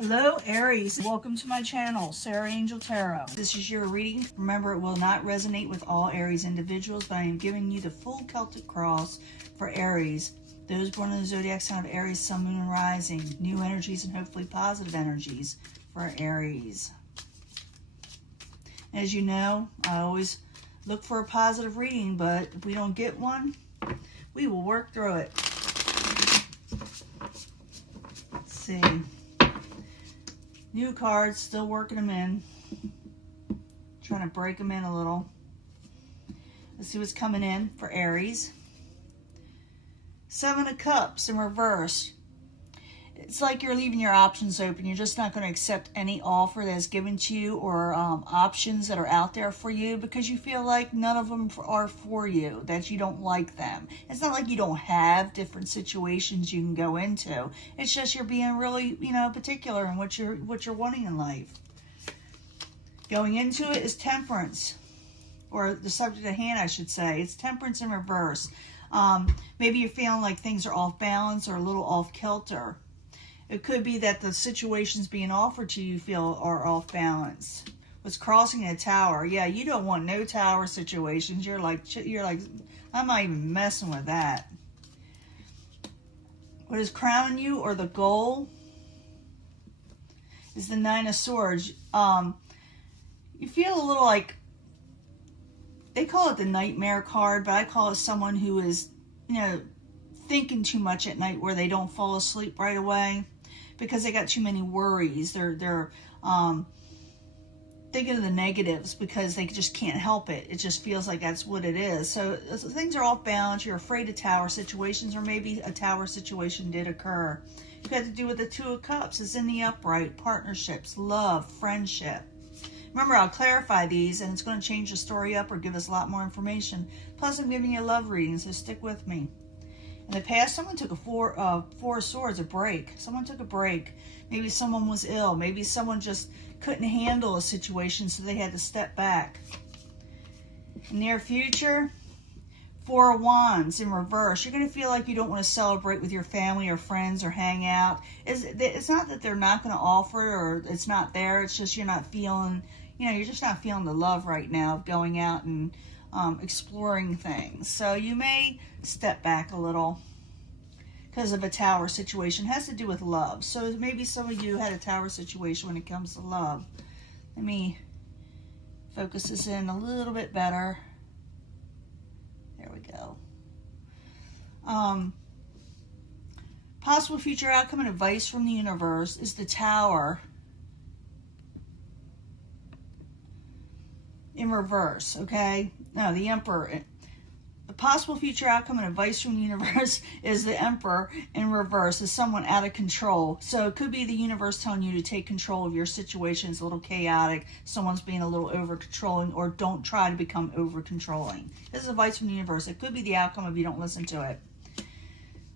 Hello Aries, welcome to my channel, Sarah Angel Tarot. This is your reading. Remember, it will not resonate with all Aries individuals, but I am giving you the full Celtic cross for Aries. Those born in the zodiac sign of Aries, Sun, Moon, and Rising. New energies and hopefully positive energies for Aries. As you know, I always look for a positive reading, but if we don't get one, we will work through it. Let's see. New cards, still working them in. Trying to break them in a little. Let's see what's coming in for Aries. Seven of Cups in reverse. It's like you're leaving your options open. You're just not going to accept any offer that's given to you or options that are out there for you because you feel like none of them are for you, that you don't like them. It's not like you don't have different situations you can go into. It's just you're being really, particular in what you're wanting in life. Going into it is Temperance, or the subject at hand, I should say. It's Temperance in reverse. Maybe you're feeling like things are off balance or a little off kilter. It could be that the situations being offered to you feel are off balance. What's crossing a tower? Yeah, you don't want no tower situations. You're like, I'm not even messing with that. What is crowning you or the goal is the Nine of Swords. You feel a little like, they call it the nightmare card, but I call it someone who is, thinking too much at night where they don't fall asleep right away because they got too many worries. They're thinking of the negatives because they just can't help it. It just feels like that's what it is. So things are off balance. You're afraid of tower situations, or maybe a tower situation did occur. You've got to do with the Two of Cups. It's in the upright. Partnerships, love, friendship. Remember, I'll clarify these, and it's going to change the story up or give us a lot more information. Plus, I'm giving you a love reading, so stick with me. In the past, someone took a four of Swords, a break. Someone took a break. Maybe someone was ill. Maybe someone just couldn't handle a situation, so they had to step back. In near future, Four of Wands in reverse. You're going to feel like you don't want to celebrate with your family or friends or hang out. It's not that they're not going to offer it or it's not there. It's just you're not feeling, you're just not feeling the love right now of going out and exploring things. So you may step back a little because of a tower situation. It has to do with love. So maybe some of you had a tower situation when it comes to love. Let me focus this in a little bit better. There we go. Possible future outcome and advice from the universe is the Tower in reverse, okay? No, the Emperor. The possible future outcome and advice from the universe is the Emperor in reverse, is someone out of control. So it could be the universe telling you to take control of your situation. It's a little chaotic. Someone's being a little over-controlling, or don't try to become over-controlling. This is advice from the universe. It could be the outcome if you don't listen to it.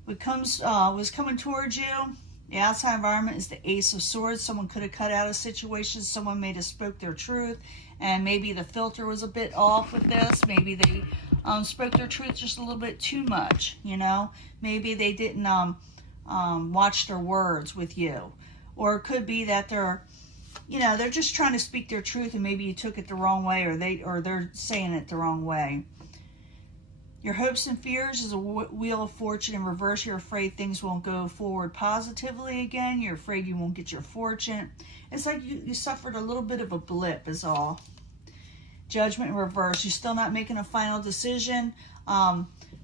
What was coming towards you, the outside environment, is the Ace of Swords. Someone could have cut out a situation. Someone may have spoke their truth, and maybe the filter was a bit off with this. Maybe they spoke their truth just a little bit too much, Maybe they didn't watch their words with you. Or it could be that they're just trying to speak their truth, and maybe you took it the wrong way, or they're saying it the wrong way. Your hopes and fears is a Wheel of Fortune in reverse. You're afraid things won't go forward positively again. You're afraid you won't get your fortune. It's like you suffered a little bit of a blip is all. Judgment in reverse. You're still not making a final decision.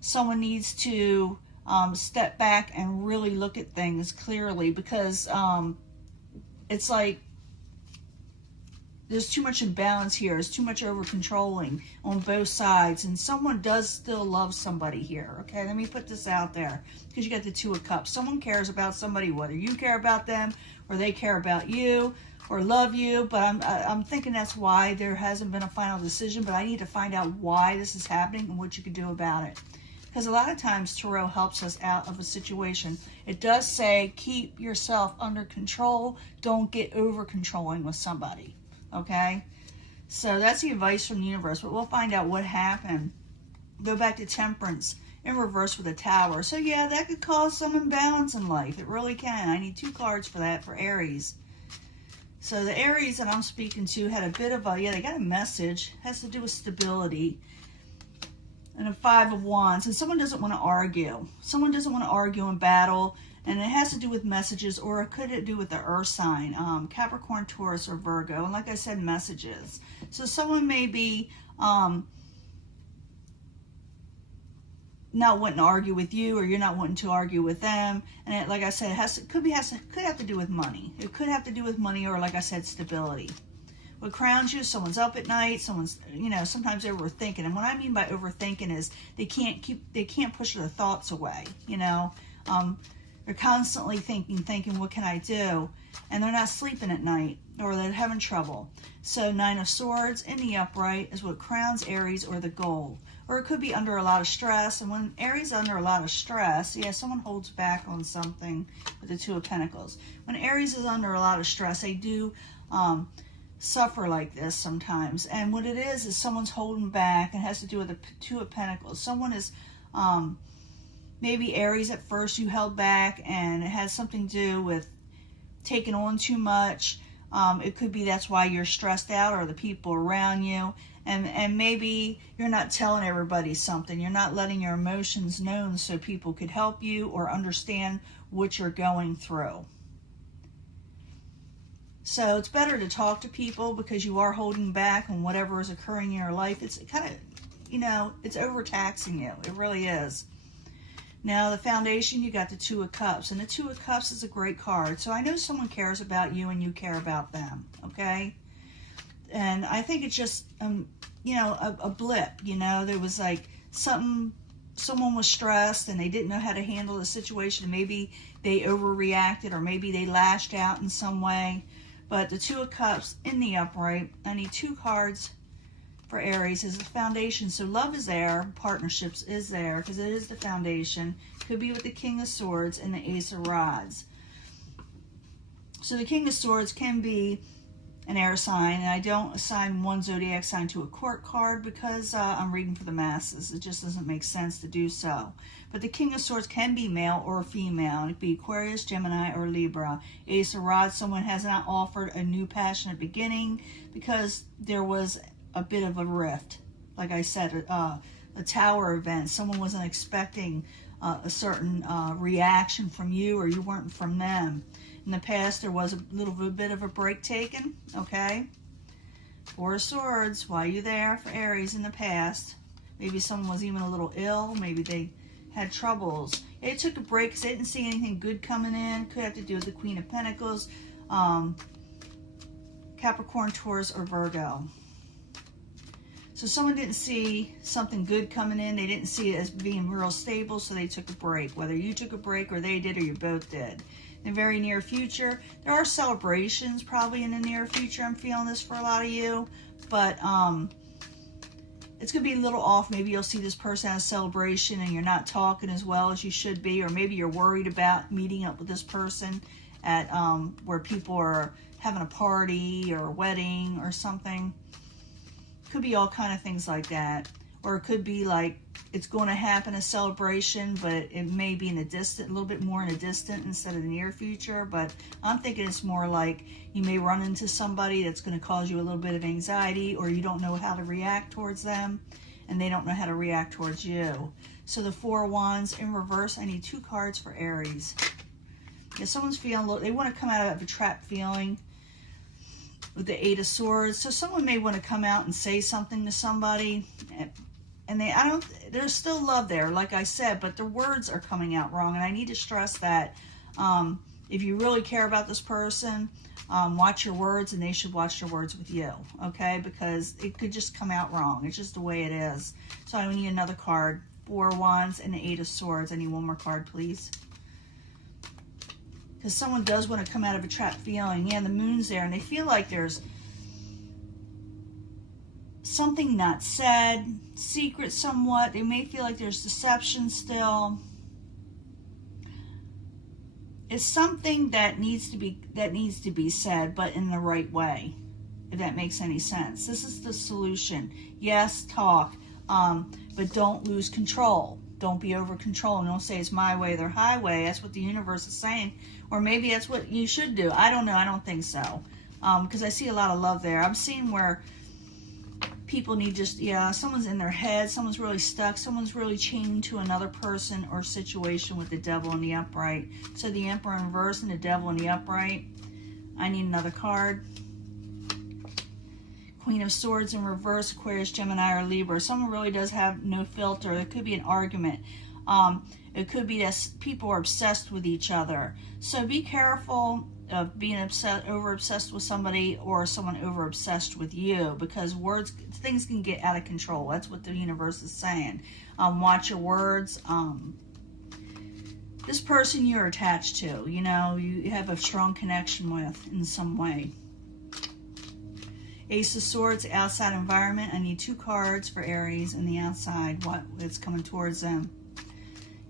Someone needs to step back and really look at things clearly, because it's like there's too much imbalance here. There's too much over-controlling on both sides. And someone does still love somebody here. Okay, let me put this out there. Because you got the Two of Cups. Someone cares about somebody, whether you care about them or they care about you or love you. But I'm thinking that's why there hasn't been a final decision. But I need to find out why this is happening and what you can do about it. Because a lot of times Tarot helps us out of a situation. It does say keep yourself under control. Don't get over-controlling with somebody. Okay, so that's the advice from the universe, but we'll find out what happened. Go back to Temperance in reverse with a Tower. So yeah, that could cause some imbalance in life. It really can. I need two cards for that for Aries. So the Aries that I'm speaking to had a bit of a, yeah, they got a message. It has to do with stability. And a 5 of Wands. And someone doesn't want to argue. Someone doesn't want to argue in battle. And it has to do with messages, or it could do with the earth sign, Capricorn, Taurus, or Virgo. And like I said, messages. So someone may be not wanting to argue with you, or you're not wanting to argue with them. And it, like I said, it could have to do with money. It could have to do with money, or like I said, stability. What crowns you, someone's up at night, someone's, you know, sometimes overthinking. And what I mean by overthinking is they can't push their thoughts away, you know. They're constantly thinking, what can I do? And they're not sleeping at night, or they're having trouble. So 9 of Swords in the upright is what crowns Aries, or the goal. Or it could be under a lot of stress. And when Aries is under a lot of stress, yeah, someone holds back on something with the 2 of Pentacles. When Aries is under a lot of stress, they do suffer like this sometimes. And what it is someone's holding back, and it has to do with the 2 of Pentacles. Someone is... maybe Aries at first you held back, and it has something to do with taking on too much. It could be that's why you're stressed out, or the people around you. And maybe you're not telling everybody something. You're not letting your emotions known so people could help you or understand what you're going through. So it's better to talk to people, because you are holding back on whatever is occurring in your life. It's kind of, you know, it's overtaxing you. It really is. Now, the foundation, you got the 2 of Cups. And the 2 of Cups is a great card. So I know someone cares about you, and you care about them, okay? And I think it's just, you know, a blip, you know. There was like someone was stressed, and they didn't know how to handle the situation. Maybe they overreacted, or maybe they lashed out in some way. But the 2 of Cups in the upright, I need 2 cards for Aries is the foundation. So love is there, partnerships is there, because it is the foundation. Could be with the King of Swords and the Ace of Rods. So the King of Swords can be an air sign, and I don't assign one zodiac sign to a court card, because I'm reading for the masses. It just doesn't make sense to do so. But the King of Swords can be male or female. It could be Aquarius, Gemini, or Libra. Ace of Rods, someone has not offered a new passionate beginning, because there was a bit of a rift. Like I said, a tower event. Someone wasn't expecting a certain reaction from you, or you weren't from them. In the past, there was a little bit of a break taken, okay? 4 of Swords, why are you there for Aries in the past? Maybe someone was even a little ill. Maybe they had troubles. They took a break because they didn't see anything good coming in. Could have to do with the Queen of Pentacles, Capricorn, Taurus, or Virgo. So someone didn't see something good coming in. They didn't see it as being real stable, so they took a break. Whether you took a break, or they did, or you both did. In the very near future, there are celebrations probably in the near future. I'm feeling this for a lot of you. But it's going to be a little off. Maybe you'll see this person at a celebration, and you're not talking as well as you should be. Or maybe you're worried about meeting up with this person at where people are having a party or a wedding or something. Could be all kind of things like that. Or it could be like it's going to happen, a celebration, but it may be in a distant, a little bit more in a distant instead of the near future. But I'm thinking it's more like you may run into somebody that's going to cause you a little bit of anxiety, or you don't know how to react towards them, and they don't know how to react towards you. So the 4 of Wands in reverse, I need 2 cards for Aries. Yeah, someone's feeling, they want to come out of a trapped feeling. With the 8 of Swords, so someone may want to come out and say something to somebody, and there's still love there, like I said, but the words are coming out wrong. And I need to stress that if you really care about this person, watch your words, and they should watch their words with you, okay? Because it could just come out wrong. It's just the way it is. So I need another card. 4 of Wands and the 8 of Swords. I need one more card, please. Because someone does want to come out of a trapped feeling. Yeah, the moon's there, and they feel like there's something not said, secret somewhat. They may feel like there's deception still. It's something that needs to be said, but in the right way, if that makes any sense. This is the solution. Yes, talk, but don't lose control. Don't be over control. Don't say it's my way, their highway. That's what the universe is saying. Or maybe that's what you should do. I don't know. I don't think so. because I see a lot of love there. I'm seeing where people need just, yeah, someone's in their head, someone's really stuck, someone's really chained to another person or situation with the Devil in the upright. So the Emperor in reverse and the Devil in the upright. I need another card. Queen of Swords in reverse, Aquarius, Gemini, or Libra. Someone really does have no filter. It could be an argument. It could be that people are obsessed with each other. So be careful of being over-obsessed with somebody or someone over-obsessed with you, because things can get out of control. That's what the universe is saying. Watch your words. This person you're attached to, you know, you have a strong connection with in some way. Ace of Swords, outside environment. I need 2 cards for Aries and the outside, what is coming towards them.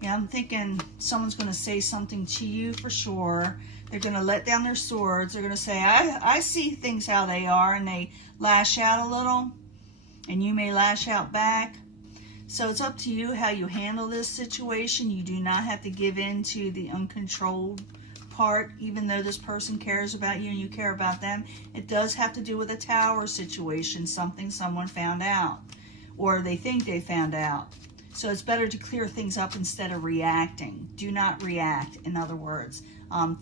Yeah, I'm thinking someone's going to say something to you for sure. They're going to let down their swords. They're going to say, I see things how they are, and they lash out a little, and you may lash out back. So it's up to you how you handle this situation. You do not have to give in to the uncontrolled part, even though this person cares about you and you care about them. It does have to do with a Tower situation, something someone found out, or they think they found out. So it's better to clear things up instead of reacting. Do not react, in other words.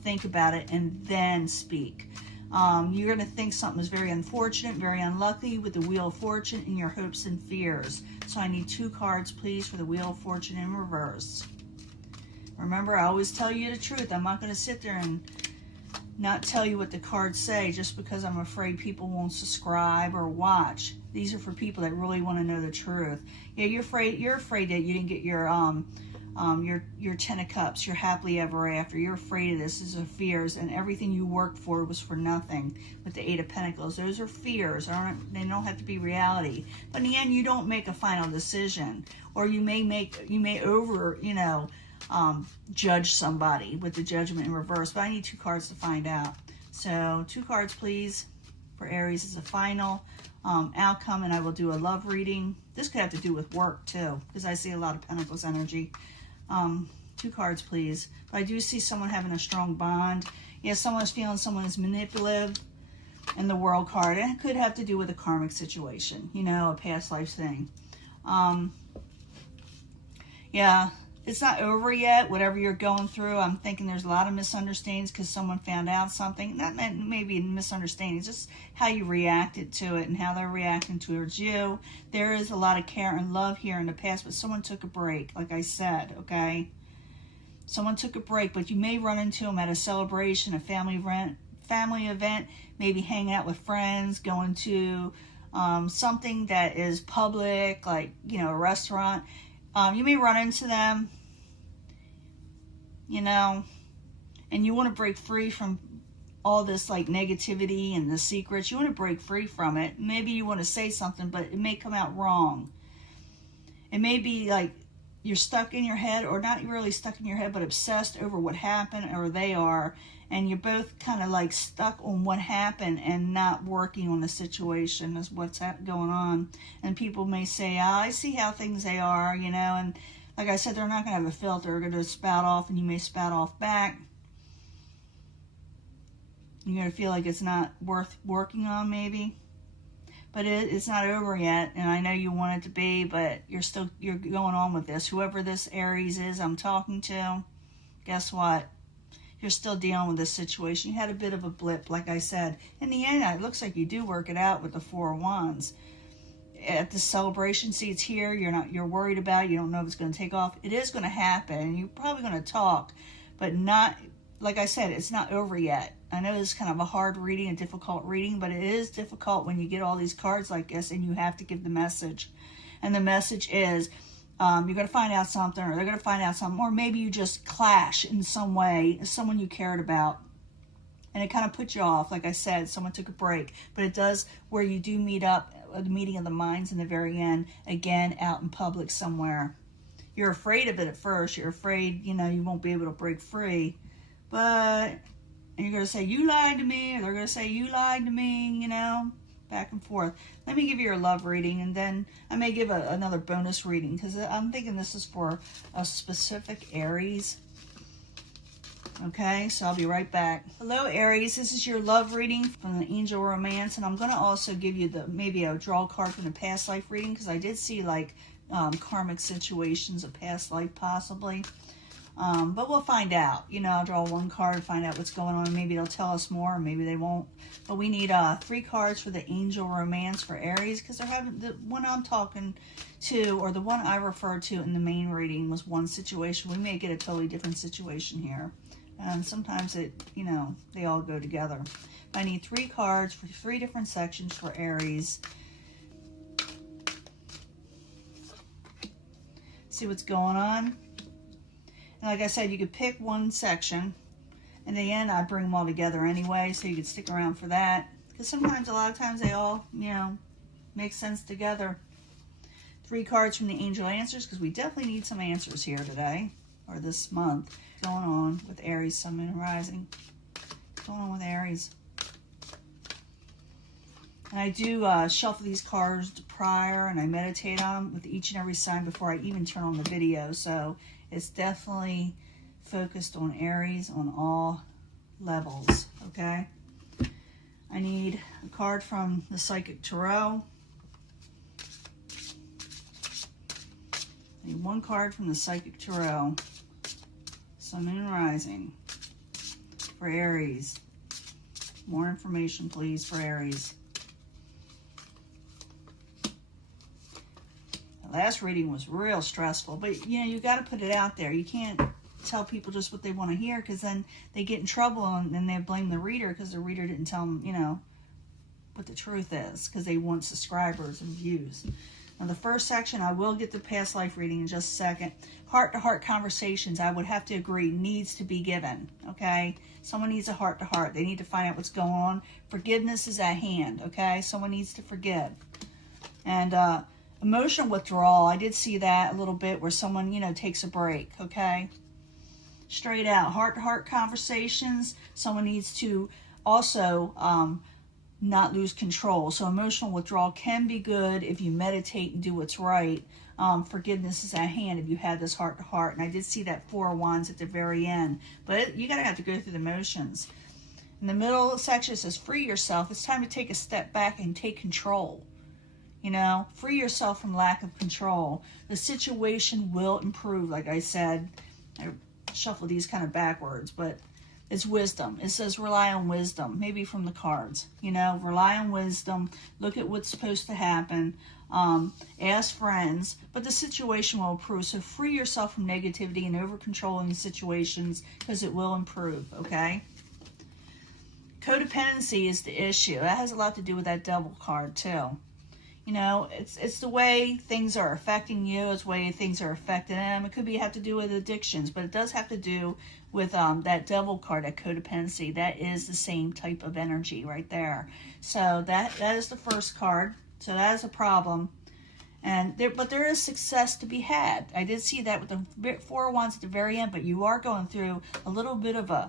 Think about it and then speak. You're going to think something is very unfortunate, very unlucky with the Wheel of Fortune in your hopes and fears. So I need 2 cards, please, for the Wheel of Fortune in reverse. Remember, I always tell you the truth. I'm not going to sit there and not tell you what the cards say just because I'm afraid people won't subscribe or watch. These are for people that really want to know the truth. Yeah, you're afraid that you didn't get your 10 of Cups, your happily ever after. You're afraid of this. These are fears, and everything you worked for was for nothing. With the 8 of Pentacles, those are fears. They don't have to be reality. But in the end, you don't make a final decision, or you may judge somebody with the Judgment in reverse. But I need 2 cards to find out. So 2 cards, please, for Aries as a final outcome, and I will do a love reading. This could have to do with work too, because I see a lot of Pentacles energy. 2 cards, please. But I do see someone having a strong bond. Yeah, someone is feeling someone is manipulative. And the World card, it could have to do with a karmic situation, you know, a past life thing. Yeah, it's not over yet, whatever you're going through. I'm thinking there's a lot of misunderstandings because someone found out something. That meant maybe misunderstandings, just how you reacted to it and how they're reacting towards you. There is a lot of care and love here in the past, but someone took a break, like I said, okay? Someone took a break, but you may run into them at a celebration, a family event, maybe hanging out with friends, going to something that is public, like, you know, a restaurant. You may run into them, you know, and you want to break free from all this like negativity and the secrets. You want to break free from it. Maybe you want to say something, but it may come out wrong. It may be like you're stuck in your head, or not really stuck in your head, but obsessed over what happened, or they are, and you're both kind of like stuck on what happened and not working on the situation is what's going on. And people may say, I see how things they are, you know, and like I said, they're not going to have a filter. They're going to spout off, and you may spout off back. You're going to feel like it's not worth working on, maybe. But it's not over yet, and I know you want it to be, but you're going on with this. Whoever this Aries is I'm talking to, guess what? You're still dealing with this situation. You had a bit of a blip, like I said. In the end, it looks like you do work it out with the 4 of Wands. At the celebration, see, it's here. You're worried about it. You don't know if it's going to take off. It is going to happen, and you're probably going to talk, but not, like I said, it's not over yet. I know this is kind of a hard reading, a difficult reading, but it is difficult when you get all these cards like this and you have to give the message. And the message is, you're going to find out something, or they're going to find out something, or maybe you just clash in some way, someone you cared about, and it kind of put you off. Like I said, someone took a break, but it does where you do meet up, the meeting of the minds in the very end, again, out in public somewhere. You're afraid of it at first. You're afraid, you know, you won't be able to break free, but you're going to say, you lied to me, or they're going to say, you lied to me, you know, back and forth. Let me give you your love reading, and then I may give another bonus reading, because I'm thinking this is for a specific Aries. Okay, so I'll be right back. Hello, Aries. This is your love reading from the Angel Romance, and I'm going to also give you maybe a draw card from the past life reading, because I did see like karmic situations of past life possibly. But we'll find out. You know, I'll draw one card, find out what's going on. Maybe they'll tell us more, or maybe they won't. But we need 3 cards for the Angel Romance for Aries, because they're having the one I'm talking to, or the one I referred to in the main reading was one situation. We may get a totally different situation here. Sometimes you know, they all go together. I need 3 cards for 3 different sections for Aries. See what's going on. And like I said, you could pick one section. In the end, I'd bring them all together anyway, so you could stick around for that. Because sometimes, a lot of times, they all, you know, make sense together. 3 cards from the Angel Answers, because we definitely need some answers here today, or this month. What's going on with Aries, Sun, Moon, and Rising? What's going on with Aries? And I do shuffle these cards prior, and I meditate on them with each and every sign before I even turn on the video. So it's definitely focused on Aries on all levels, okay? I need a card from the Psychic Tarot. I need 1 card from the Psychic Tarot. Sun, Moon, and Rising for Aries. More information, please, for Aries. The last reading was real stressful, but you know, you got to put it out there. You can't tell people just what they want to hear, because then they get in trouble and then they blame the reader because the reader didn't tell them, you know, what the truth is, because they want subscribers and views. Now, the first section, I will get the past life reading in just a second. Heart-to-heart conversations, I would have to agree, needs to be given, okay? Someone needs a heart-to-heart. They need to find out what's going on. Forgiveness is at hand, okay? Someone needs to forgive. And emotional withdrawal, I did see that a little bit, where someone, you know, takes a break, okay? Straight out, heart-to-heart conversations, someone needs to also not lose control. So emotional withdrawal can be good if you meditate and do what's right. Forgiveness is at hand if you had this heart-to-heart. And I did see that 4 of Wands at the very end. But you got to have to go through the motions. In the middle section, it says, free yourself. It's time to take a step back and take control. You know, free yourself from lack of control. The situation will improve, like I said. I shuffle these kind of backwards, but it's wisdom. It says rely on wisdom, maybe from the cards. You know, rely on wisdom. Look at what's supposed to happen. Ask friends, but the situation will improve. So free yourself from negativity and over controlling situations, because it will improve, okay? Codependency is the issue. That has a lot to do with that Devil card too. You know, it's the way things are affecting you. It's the way things are affecting them. It could have to do with addictions, but it does have to do with that Devil card, that codependency. That is the same type of energy right there. So that is the first card. So that is a problem. But there is success to be had. I did see that with the 4 of Wands at the very end, but you are going through a little bit of a,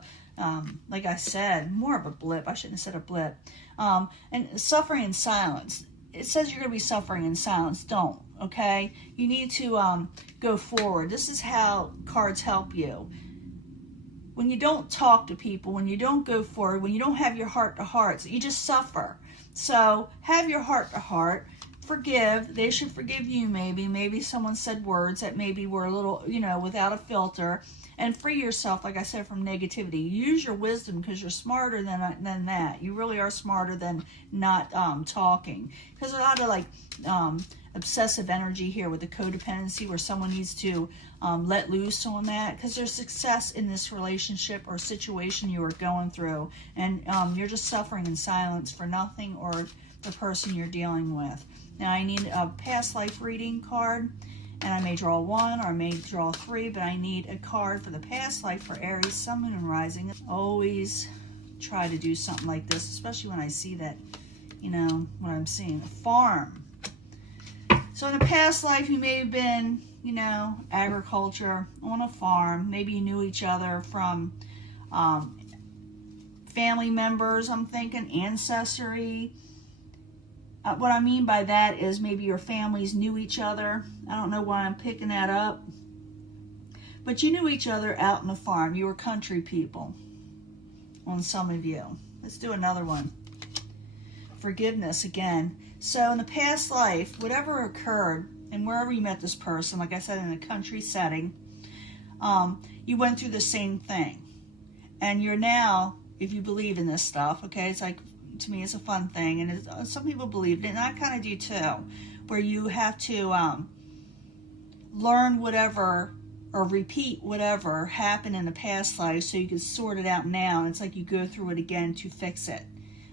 like I said, more of a blip. I shouldn't have said a blip. And suffering in silence. It says you're going to be suffering in silence. Don't, okay? You need to go forward. This is how cards help you. When you don't talk to people, when you don't go forward, when you don't have your heart-to-hearts, you just suffer. So have your heart-to-heart. Forgive. They should forgive you, maybe. Maybe someone said words that maybe were a little, you know, without a filter. And free yourself, like I said, from negativity. Use your wisdom, because you're smarter than that. You really are smarter than not talking. Because there's a lot of like obsessive energy here with the codependency, where someone needs to let loose on that. Because there's success in this relationship or situation you are going through. And you're just suffering in silence for nothing, or the person you're dealing with. Now I need a past life reading card. And I may draw 1 or I may draw 3, but I need a card for the past life for Aries, Sun, Moon, and Rising. Always try to do something like this, especially when I see that, you know, what I'm seeing. A farm. So in a past life, you may have been, you know, agriculture on a farm. Maybe you knew each other from family members, I'm thinking, ancestry. What I mean by that is maybe your families knew each other. I don't know why I'm picking that up. But you knew each other out on the farm. You were country people on some of you. Let's do another one. Forgiveness again. So in the past life, whatever occurred, and wherever you met this person, like I said, in a country setting, you went through the same thing. And you're now, if you believe in this stuff, okay, it's like, to me, it's a fun thing. And some people believe it, and I kind of do too, where you have to learn whatever or repeat whatever happened in the past life so you can sort it out now. And it's like you go through it again to fix it.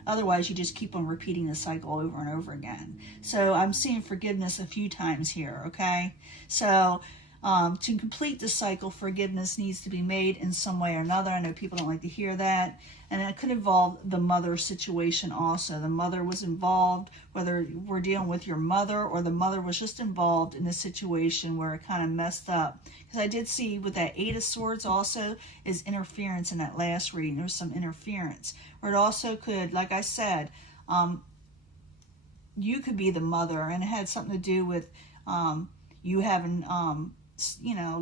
Otherwise, you just keep on repeating the cycle over and over again. So I'm seeing forgiveness a few times here, okay? So to complete the cycle, forgiveness needs to be made in some way or another. I know people don't like to hear that. And it could involve the mother situation also. The mother was involved, whether we're dealing with your mother or the mother was just involved in a situation where it kind of messed up. Because I did see with that Eight of Swords also is interference in that last reading. There was some interference. Or it also could, like I said, you could be the mother, and it had something to do with you having,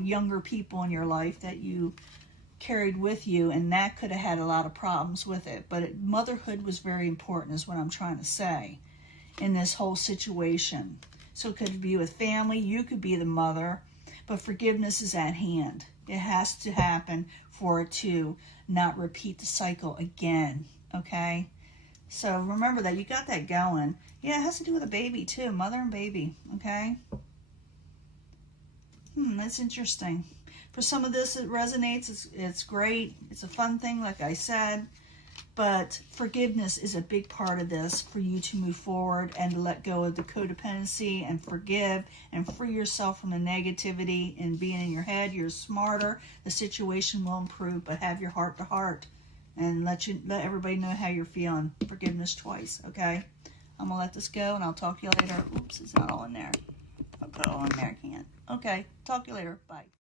younger people in your life that you carried with you, and that could have had a lot of problems with it. But motherhood was very important, is what I'm trying to say, in this whole situation. So it could be with family, you could be the mother, but forgiveness is at hand. It has to happen for it to not repeat the cycle again, okay? So remember that, you got that going. Yeah, it has to do with a baby too, mother and baby, okay? That's interesting. For some of this, it resonates. It's great. It's a fun thing, like I said. But forgiveness is a big part of this for you to move forward and to let go of the codependency and forgive and free yourself from the negativity and being in your head. You're smarter. The situation will improve, but have your heart to heart and let everybody know how you're feeling. Forgiveness twice, okay? I'm going to let this go, and I'll talk to you later. Oops, it's not all in there. I'll put it all in there. I can't. Okay, talk to you later. Bye.